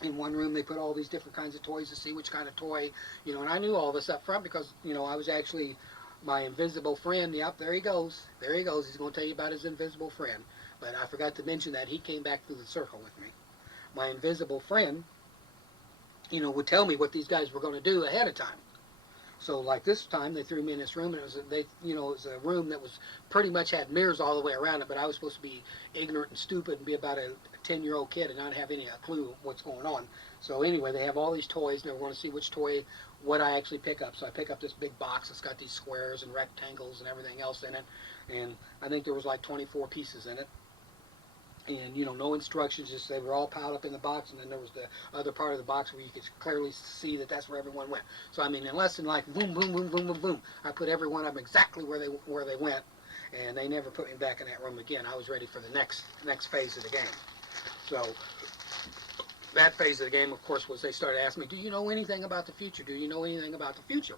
In one room, they put all these different kinds of toys to see which kind of toy, and I knew all this up front because, I was actually my invisible friend. Yep, there he goes. There he goes. He's going to tell you about his invisible friend. But I forgot to mention that he came back through the circle with me. My invisible friend, would tell me what these guys were going to do ahead of time. So like this time, they threw me in this room, and it was a room that was pretty much had mirrors all the way around it. But I was supposed to be ignorant and stupid and be about a 10-year-old kid and not have any clue what's going on. So anyway, they have all these toys, and they want to see which toy, what I actually pick up. So I pick up this big box that's got these squares and rectangles and everything else in it, and I think there was like 24 pieces in it. And no instructions, just they were all piled up in the box, and then there was the other part of the box where you could clearly see that that's where everyone went. So I mean, in less than like boom, boom, boom, boom, boom, boom, I put every one of them exactly where they went, and they never put me back in that room again. I was ready for the next phase of the game. So that phase of the game, of course, was they started asking me, "Do you know anything about the future? Do you know anything about the future?"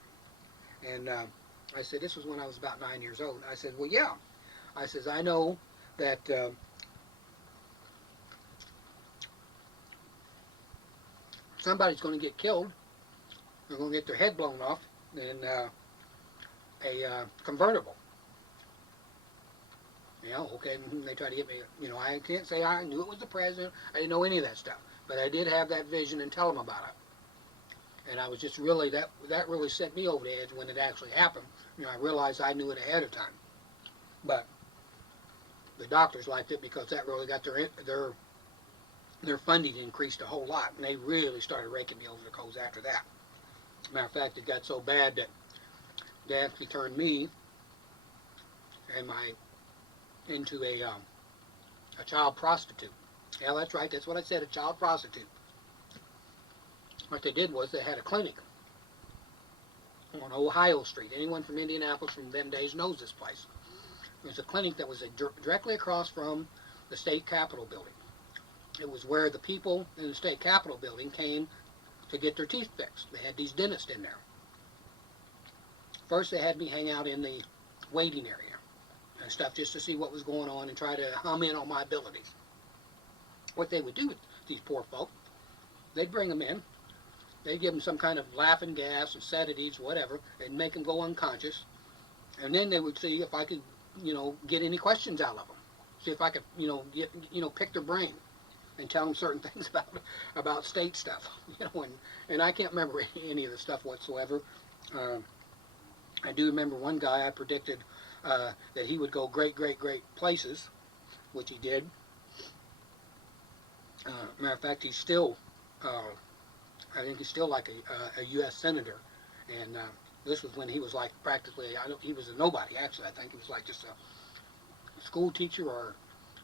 And I said, this was when I was about 9 years old. I said, "Well, yeah." I says, "I know that." Somebody's going to get killed. They're going to get their head blown off in a convertible. Okay, they try to get me, I can't say I knew it was the president. I didn't know any of that stuff. But I did have that vision and tell them about it. And I was just really, that really set me over the edge when it actually happened. I realized I knew it ahead of time. But the doctors liked it because that really got their funding increased a whole lot, and they really started raking me over the coals after that. Matter of fact, it got so bad that they actually turned me and into a child prostitute. Yeah, that's right. That's what I said, a child prostitute. What they did was they had a clinic on Ohio Street. Anyone from Indianapolis from them days knows this place. It was a clinic that was directly across from the state capitol building. It was where the people in the state capitol building came to get their teeth fixed. They had these dentists in there. First, they had me hang out in the waiting area and stuff just to see what was going on and try to hum in on my abilities. What they would do with these poor folk, they'd bring them in, they'd give them some kind of laughing gas and sedatives, whatever, and make them go unconscious, and then they would see if I could, get any questions out of them. See if I could, pick their brain and tell them certain things about state stuff, and I can't remember any of the stuff whatsoever. I do remember one guy I predicted that he would go great places, which he did. Matter of fact, he's still, I think he's still like a U.S. senator, and this was when he was like practically, he was a nobody actually. I think he was like just a school teacher or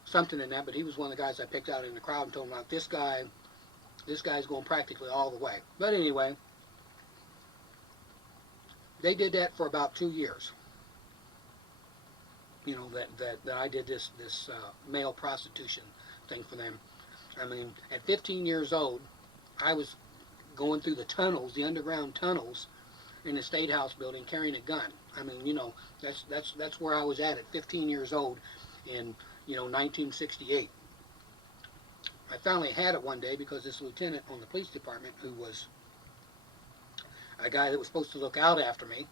something in that, but he was one of the guys I picked out in the crowd and told him about this guy's going practically all the way. But anyway, they did that for about 2 years. That I did this male prostitution thing for them. I mean, at 15 years old, I was going through the tunnels, the underground tunnels in the State House building carrying a gun. I mean, that's where I was at 15 years old in 1968. I finally had it one day because this lieutenant on the police department, who was a guy that was supposed to look out after me,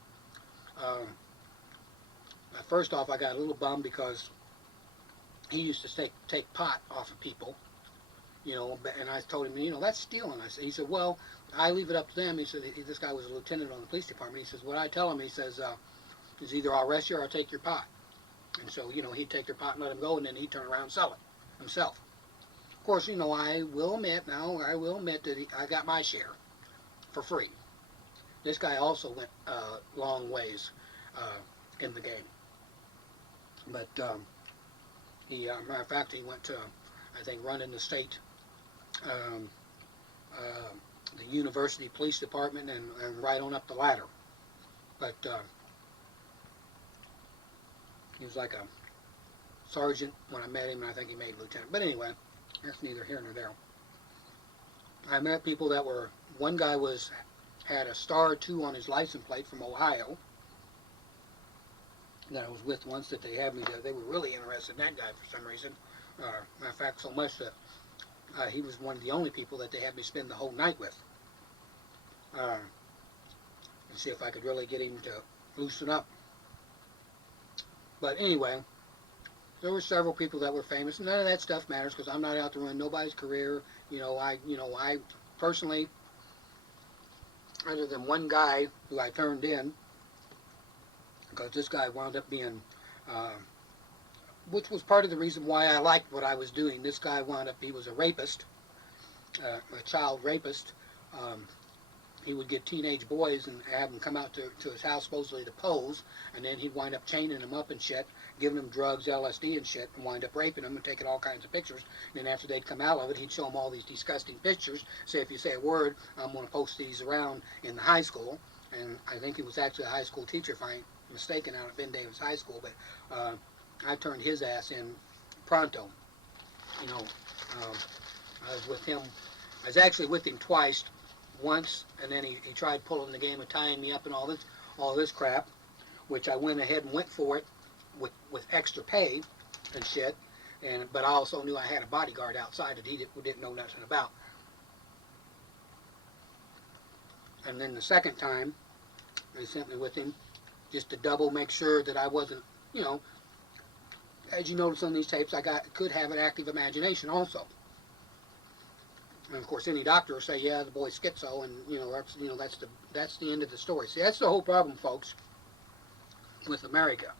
first off, I got a little bummed because he used to take pot off of people, and I told him, that's stealing. He said, well, I leave it up to them. He said, this guy was a lieutenant on the police department. He says, what I tell him, he says, is either I'll arrest you or I'll take your pot. And so, he'd take their pot and let him go, and then he'd turn around and sell it himself. Of course, I will admit that I got my share for free. This guy also went long ways in the game. But matter of fact, he went to, I think, running the state, the university police department and right on up the ladder. But he was like a sergeant when I met him, and I think he made lieutenant. But anyway, that's neither here nor there. I met people that were, one guy had a star 2 on his license plate from Ohio that I was with once that they had me there. They were really interested in that guy for some reason. Matter of fact, so much that He was one of the only people that they had me spend the whole night with. And see if I could really get him to loosen up. But anyway, there were several people that were famous. None of that stuff matters because I'm not out to ruin nobody's career. I personally, other than one guy who I turned in, because this guy wound up being, which was part of the reason why I liked what I was doing. This guy wound up, he was a rapist, a child rapist. He would get teenage boys and have them come out to his house supposedly to pose, and then he'd wind up chaining them up and shit, giving them drugs, LSD and shit, and wind up raping them and taking all kinds of pictures. And then after they'd come out of it, he'd show them all these disgusting pictures, say, if you say a word, I'm going to post these around in the high school. And I think he was actually a high school teacher, if I ain't mistaken, out at Ben Davis High School. But I turned his ass in pronto. I was with him. I was actually with him twice. Once, and then he tried pulling the game of tying me up and all this crap, which I went ahead and went for it with extra pay and shit. But I also knew I had a bodyguard outside that he didn't know nothing about. And then the second time, they sent me with him just to double make sure that I wasn't, as you notice on these tapes, could have an active imagination also. And of course, any doctor will say, "Yeah, the boy's schizo," and that's the end of the story. See, that's the whole problem, folks, with America.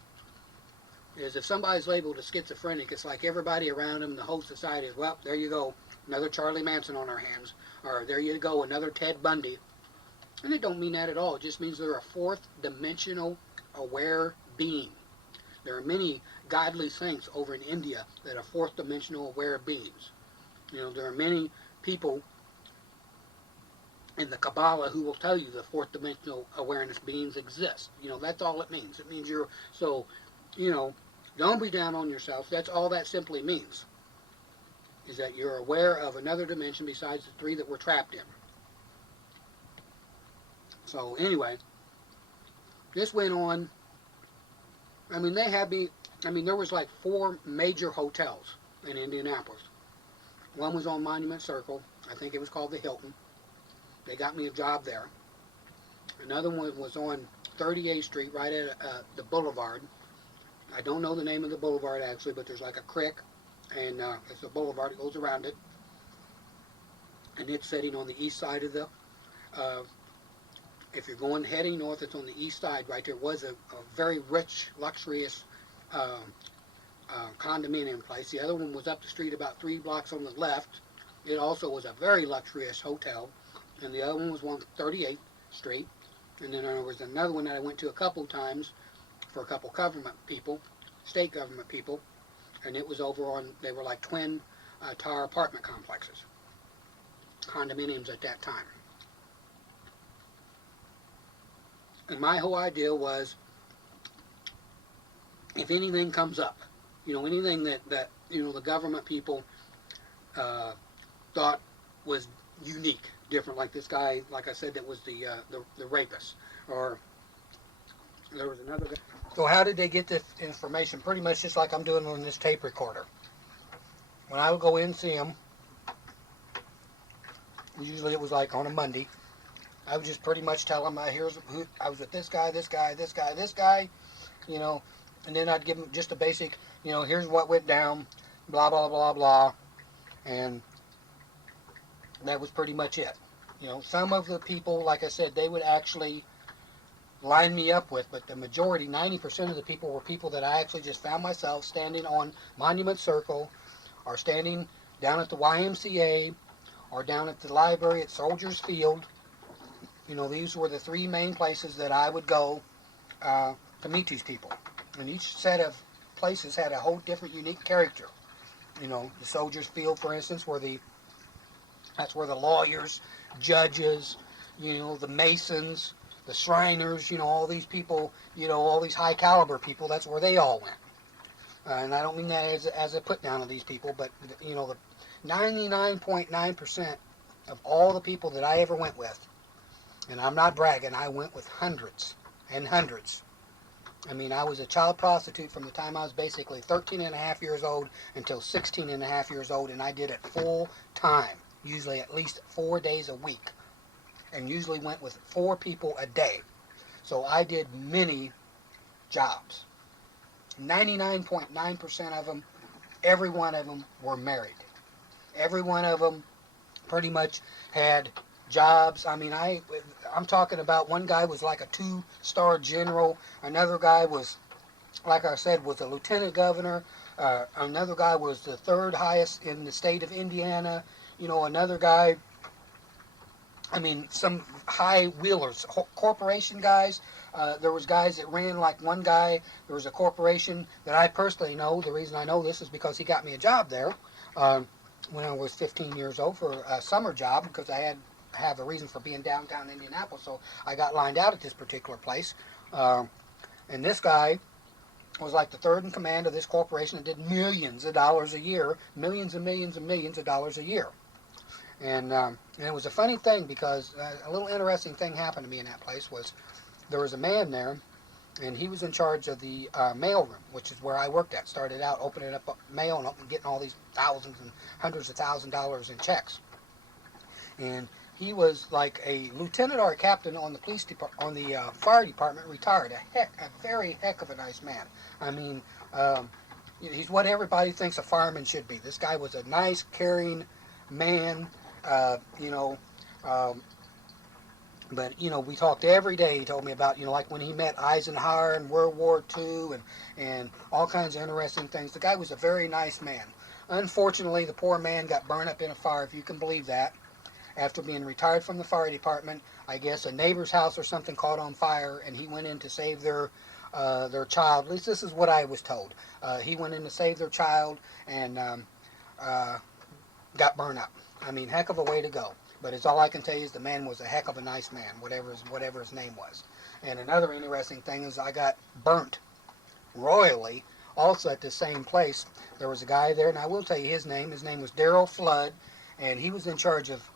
Is if somebody's labeled a schizophrenic, it's like everybody around them, the whole society is, well, there you go, another Charlie Manson on our hands, or there you go, another Ted Bundy. And it don't mean that at all. It just means they're a fourth dimensional aware being. There are many godly saints over in India that are fourth dimensional aware beings. There are many people in the Kabbalah who will tell you the fourth dimensional awareness beings exist. That's all it means. It means don't be down on yourself. That's all that simply means, is that you're aware of another dimension besides the three that we're trapped in. So anyway, this went on. There was like 4 major hotels in Indianapolis. One was on Monument Circle. I think it was called the Hilton. They got me a job there. Another one was on 38th Street, right at the boulevard. I don't know the name of the boulevard actually, but there's like a creek, and it's a boulevard that goes around it. And it's sitting on the east side of the, if you're heading north, it's on the east side right there. Was a very rich, luxurious condominium place. The other one was up the street about 3 blocks on the left. It also was a very luxurious hotel. And the other one was on 38th Street. And then there was another one that I went to a couple times for a couple government people, state government people. And it was over on, they were like twin tower apartment complexes. Condominiums at that time. And my whole idea was, if anything comes up, anything that the government people thought was unique, different, like this guy, like I said, that was the rapist, or there was another guy. So how did they get this information? Pretty much just like I'm doing on this tape recorder. When I would go in and see them, usually it was like on a Monday, I would just pretty much tell them, here's who I was with, this guy, this guy, this guy, this guy, and then I'd give them just a basic, here's what went down, blah, blah, blah, blah, and that was pretty much it. Some of the people, like I said, they would actually line me up with, but the majority, 90% of the people were people that I actually just found myself standing on Monument Circle, or standing down at the YMCA, or down at the library at Soldiers Field. These were the 3 main places that I would go to meet these people. And each set of places had a whole different unique character. The Soldiers Field, for instance, that's where the lawyers, judges, the Masons, the Shriners, all these people, all these high caliber people, that's where they all went. And I don't mean that as a put down of these people, but, the 99.9% of all the people that I ever went with, and I'm not bragging, I went with hundreds and hundreds I mean, I was a child prostitute from the time I was basically 13 and a half years old until 16 and a half years old, and I did it full time, usually at least 4 days a week, and usually went with 4 people a day. So I did many jobs. 99.9% of them, every one of them were married. Every one of them pretty much had jobs. I mean, I'm talking about one guy was like a 2-star general. Another guy was, like I said, was a lieutenant governor. Another guy was the third highest in the state of Indiana. You know, another guy, I mean, some high wheelers, corporation guys. There was guys that ran, like one guy, there was a corporation that I personally know. The reason I know this is because he got me a job there when I was 15 years old for a summer job, because I had have a reason for being downtown Indianapolis. So I got lined out at this particular place. And this guy was like the third in command of this corporation that did millions of dollars a year, millions and millions and millions of dollars a year. And it was a funny thing, because a little interesting thing happened to me in that place. Was there was a man there, and he was in charge of the mail room, which is where I worked at. Started out opening up mail and getting all these thousands and hundreds of $1,000s in checks. And he was like a lieutenant or a captain on the on the fire department, retired. A very heck of a nice man. I mean, he's what everybody thinks a fireman should be. This guy was a nice, caring man. You know, but you know, we talked every day. He told me about, you know, like when he met Eisenhower in World War II, and all kinds of interesting things. The guy was a very nice man. Unfortunately, the poor man got burned up in a fire, if you can believe that. After being retired from the fire department, I guess a neighbor's house or something caught on fire, and he went in to save their child. At least this is what I was told. He went in to save their child and got burned up. I mean, heck of a way to go. But it's all I can tell you is the man was a heck of a nice man, whatever his name was. And another interesting thing is I got burnt royally also at the same place. There was a guy there, and I will tell you his name. His name was Darrell Flood, and he was in charge of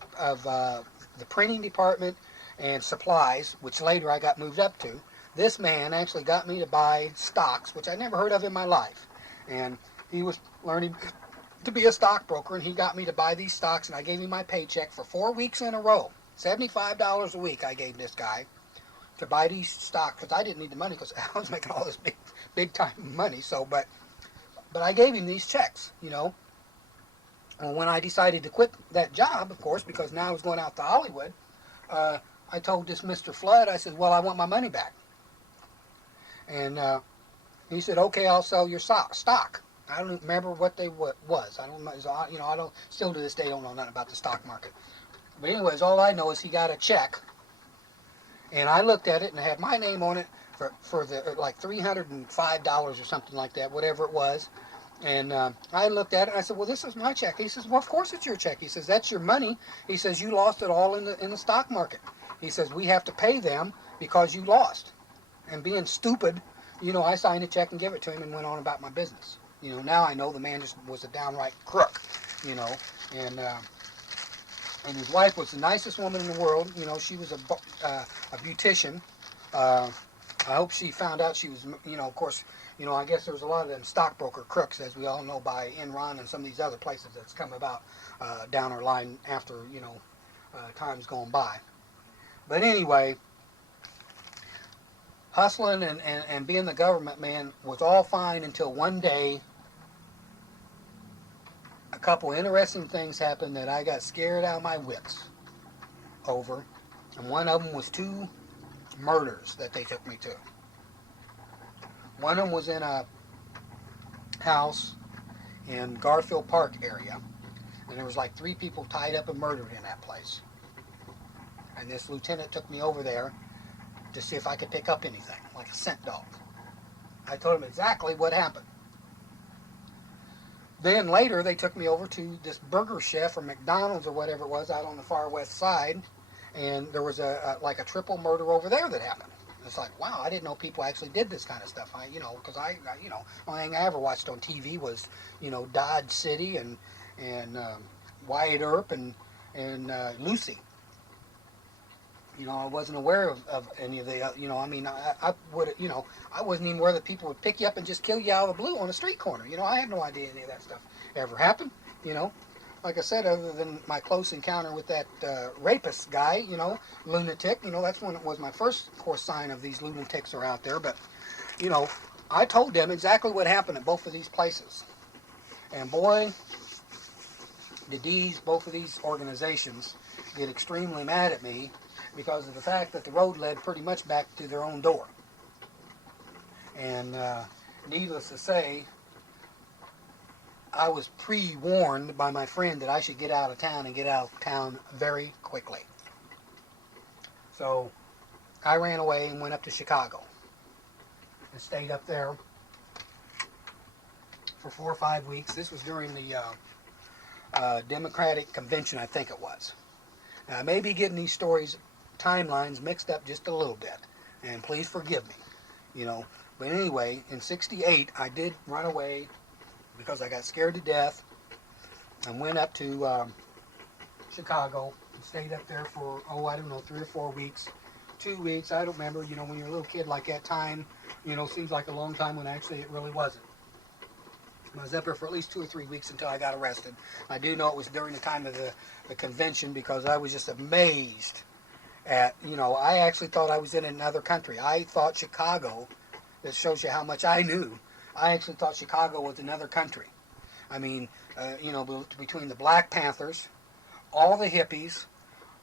the printing department and supplies, which later I got moved up to. This man actually got me to buy stocks, which I never heard of in my life. And he was learning to be a stockbroker, and he got me to buy these stocks, and I gave him my paycheck for 4 weeks in a row. $75 a week I gave this guy to buy these stocks, because I didn't need the money, because I was making all this big time money. So, but I gave him these checks, you know. Well, when I decided to quit that job, of course, because now I was going out to Hollywood, I told this Mr. Flood, I said, well, I want my money back. And he said, okay, I'll sell your stock. I don't remember what they was. I don't know. You know, I don't, still to this day, don't know nothing about the stock market. But anyways, all I know is he got a check, and I looked at it, and it had my name on it for the like $305 or something like that, whatever it was. And I looked at it, and I said, well, this is my check. He says, well, of course it's your check. He says, that's your money. He says, you lost it all in the stock market. He says, we have to pay them because you lost. And being stupid, you know, I signed a check and gave it to him and went on about my business. You know, now I know the man just was a downright crook, you know. And his wife was the nicest woman in the world. You know, she was a beautician. I hope she found out she was, you know, of course, you know, I guess there was a lot of them stockbroker crooks, as we all know, by Enron and some of these other places that's come about down our line after, you know, time's gone by. But anyway, hustling and being the government man was all fine until one day a couple interesting things happened that I got scared out of my wits over. And one of them was 2 murders that they took me to. One of them was in a house in Garfield Park area, and there was like 3 people tied up and murdered in that place. And this lieutenant took me over there to see if I could pick up anything, like a scent dog. I told him exactly what happened. Then later they took me over to this burger chef or McDonald's or whatever it was out on the far west side, and there was like a triple murder over there that happened. It's like, wow, I didn't know people actually did this kind of stuff. You know, because you know, the only thing I ever watched on TV was, you know, Dodge City and Wyatt Earp and Lucy. You know, I wasn't aware of any of the, I mean, I would, I wasn't even aware that people would pick you up and just kill you out of the blue on a street corner. You know, I had no idea any of that stuff ever happened. You know, like I said, other than my close encounter with that rapist guy, lunatic, that's when it was my first, of course, sign of these lunatics are out there. But, you know, I told them exactly what happened at both of these places. And boy, did both of these organizations get extremely mad at me because of the fact that the road led pretty much back to their own door. And needless to say, I was pre-warned by my friend that I should get out of town and get out of town very quickly. So I ran away and went up to Chicago and stayed up there for 4 or 5 weeks. This was during the Democratic Convention, I think it was. Now, I may be getting these timelines mixed up just a little bit, and please forgive me, But anyway, in '68, I did run away because I got scared to death and went up to Chicago and stayed up there for, I don't know, 3 or 4 weeks, 2 weeks, I don't remember. When you're a little kid like that, time, seems like a long time when actually it really wasn't. I was up there for at least 2 or 3 weeks until I got arrested. I do know it was during the time of the convention because I was just amazed at, I actually thought I was in another country. I thought Chicago, that shows you how much I knew, I actually thought Chicago was another country. I mean, between the Black Panthers, all the hippies,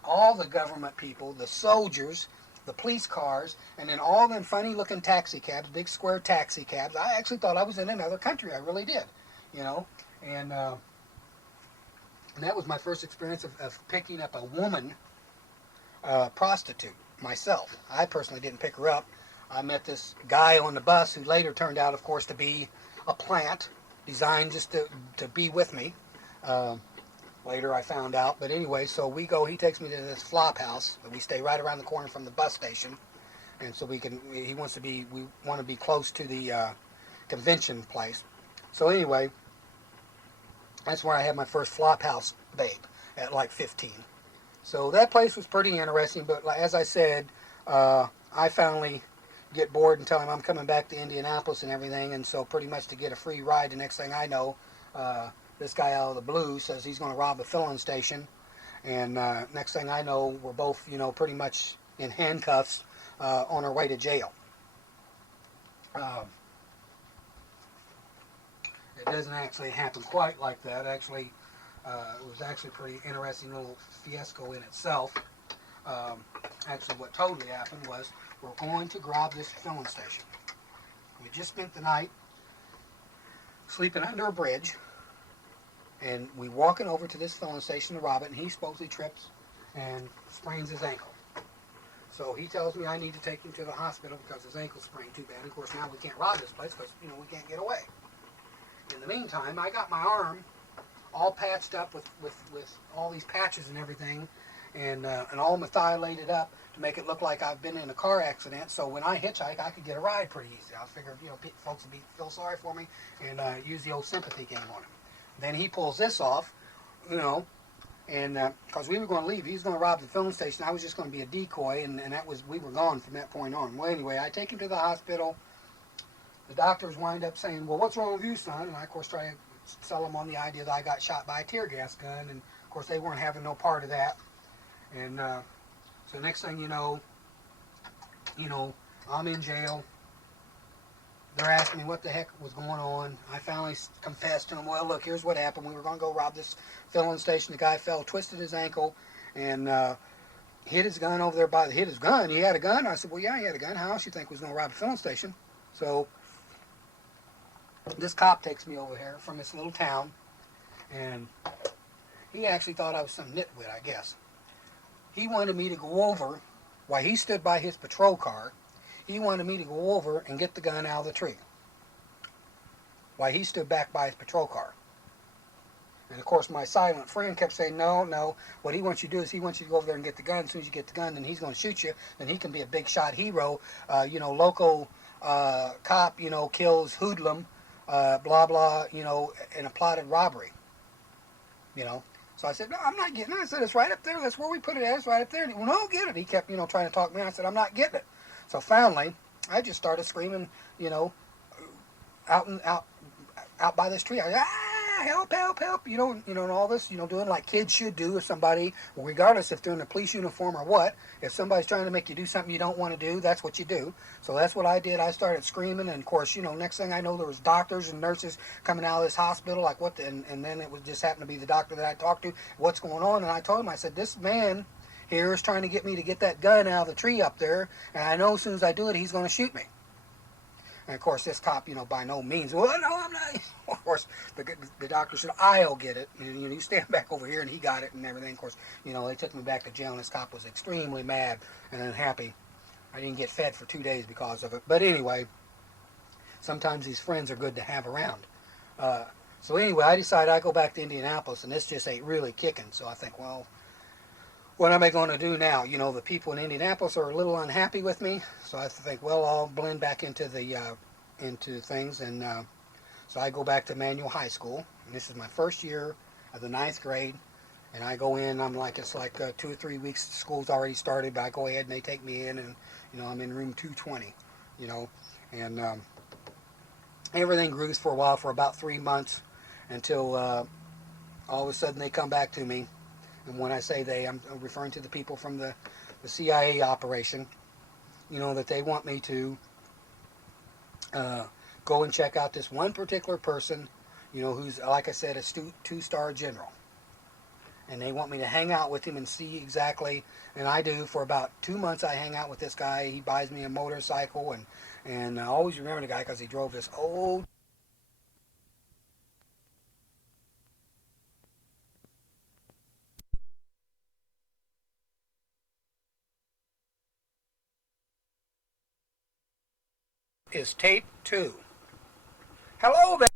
all the government people, the soldiers, the police cars, and then all them funny-looking taxi cabs, big square taxi cabs. I actually thought I was in another country. I really did, And that was my first experience of picking up a woman prostitute myself. I personally didn't pick her up. I met this guy on the bus who later turned out, of course, to be a plant designed just to be with me. Later I found out. But anyway, so we go, he takes me to this flop house. We stay right around the corner from the bus station. And so we want to be close to the convention place. So anyway, that's where I had my first flop house babe at like 15. So that place was pretty interesting. But as I said, I finally get bored and tell him I'm coming back to Indianapolis and everything. And so pretty much to get a free ride, the next thing I know, this guy out of the blue says he's going to rob a filling station, and next thing I know, we're both, pretty much in handcuffs on our way to jail. It doesn't actually happen quite like that. Actually, it was actually a pretty interesting little fiasco in itself. Actually, what totally happened was we're going to rob this filling station. We just spent the night sleeping under a bridge. And we walking over to this filling station to rob it, and he supposedly trips and sprains his ankle. So he tells me I need to take him to the hospital because his ankle sprained too bad. Of course, now we can't rob this place because, we can't get away. In the meantime, I got my arm all patched up with all these patches and everything, and all methylated up to make it look like I've been in a car accident. So when I hitchhike, I could get a ride pretty easy. I figured, folks would feel sorry for me and use the old sympathy game on him. Then he pulls this off, and because we were going to leave, he was going to rob the filling station. I was just going to be a decoy, and we were gone from that point on. Well, anyway, I take him to the hospital. The doctors wind up saying, well, what's wrong with you, son? And I, of course, try to sell them on the idea that I got shot by a tear gas gun, and of course, they weren't having no part of that. And so next thing you know, I'm in jail. They're asking me what the heck was going on. I finally confessed to them, well, look, here's what happened. We were going to go rob this filling station. The guy fell, twisted his ankle, and hit his gun over there hit his gun. He had a gun? I said, well, yeah, he had a gun. How else you think was going to rob a filling station? So this cop takes me over here from this little town, and he actually thought I was some nitwit, I guess. He wanted me to go over while he stood by his patrol car. He wanted me to go over and get the gun out of the tree while he stood back by his patrol car. And, of course, my silent friend kept saying, no, what he wants you to do is he wants you to go over there and get the gun. As soon as you get the gun, then he's going to shoot you. Then he can be a big shot hero. Local cop, kills hoodlum, blah, blah, in a plotted robbery. So So I said, no, I'm not getting it. I said, it's right up there. That's where we put it at. It's right up there. And he, well, no, get it. He kept, trying to talk me. I said, I'm not getting it. So finally, I just started screaming, you know, out and out by this tree. I, help, help, help, and all this, doing like kids should do if somebody, regardless if they're in a police uniform or what, if somebody's trying to make you do something you don't want to do, that's what you do. So that's what I did. I started screaming, and of course, next thing I know, there was doctors and nurses coming out of this hospital, like what, and then it was just happened to be the doctor that I talked to, what's going on, and I told him, I said, this man here is trying to get me to get that gun out of the tree up there, and I know as soon as I do it, he's going to shoot me. And of course, this cop, by no means, well, no, I'm not. Of course, the doctor said, I'll get it. And, you stand back over here, and he got it and everything. Of course, they took me back to jail, and this cop was extremely mad and unhappy. I didn't get fed for 2 days because of it. But anyway, sometimes these friends are good to have around. So anyway, I decided I'd go back to Indianapolis, and this just ain't really kicking. So I think, well, what am I going to do now? The people in Indianapolis are a little unhappy with me, so I think, well, I'll blend back into into things, and so I go back to Manual High School, and this is my first year of the ninth grade, and I go in. It's like 2 or 3 weeks. School's already started, but I go ahead and they take me in, and I'm in room 220, and everything grooves for a while, for about 3 months, until all of a sudden they come back to me. And when I say they, I'm referring to the people from the CIA operation, that they want me to go and check out this one particular person, who's, like I said, a two-star general. And they want me to hang out with him and see exactly, and I do. For about 2 months I hang out with this guy. He buys me a motorcycle, and I always remember the guy because he drove this old is tape 2. Hello there.